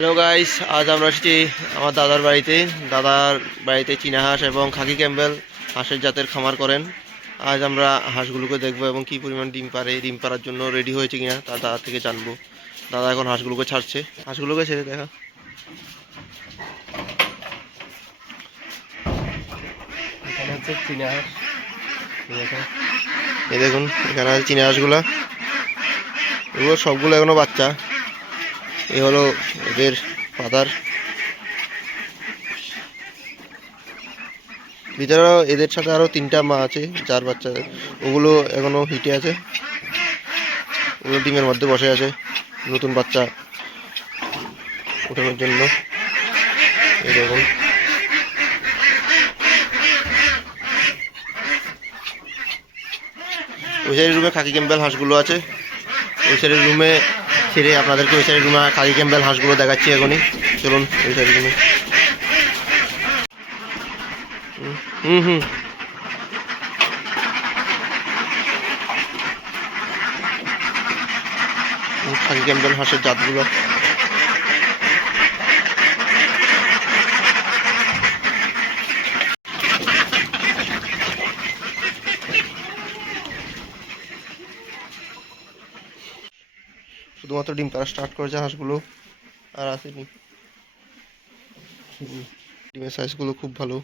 Hello guys, আজ আমরা এসেছি আমার দাদার বাড়িতে চীনা হাঁস এবং খাকি ক্যাম্বেল হাঁসের জাতের খামার করেন। আজ আমরা হাঁসগুলোকে দেখবো এবং কী পরিমাণ ডিম পারে, ডিম পাড়ার জন্য রেডি হয়েছে কিনা তার দাদা থেকে জানবো। দাদা এখন হাঁসগুলোকে ছাড়ছে, হাঁসগুলোকে ছেড়ে দেখা। এখানে হচ্ছে চীনা হাঁস। এই দেখুন, এখানে আছে চীনা হাঁসগুলো। এগুলো সবগুলো এখনো বাচ্চা। এ হলো এদের ফাদার। ভিতরে এদের সাথে আরো 3টা মা আছে, যার বাচ্চা ওগুলো এখনো হিটে আছে। ওগুলো ডিমের মধ্যে বসে আছে নতুন বাচ্চা ওঠানোর জন্য। এই দেখুন, ওই সাইডের রুমে খাকি ক্যাম্বেল হাঁসগুলো আছে। ওই সাইডের রুমে ছেড়ে আপনাদেরকে ওই সাইডের রুমে খাকি ক্যাম্বেল হাঁসগুলো দেখাচ্ছি এখনই। চলুন ওই সাইডের রুমে। হুম হুম খাকি ক্যাম্বেল হাঁসের জাতগুলো। শুধুমাত্র ডিম পাড়া স্টার্ট করেছে হাঁসগুলো, আর আসেনি। ডিমের সাইজগুলো খুব ভালো।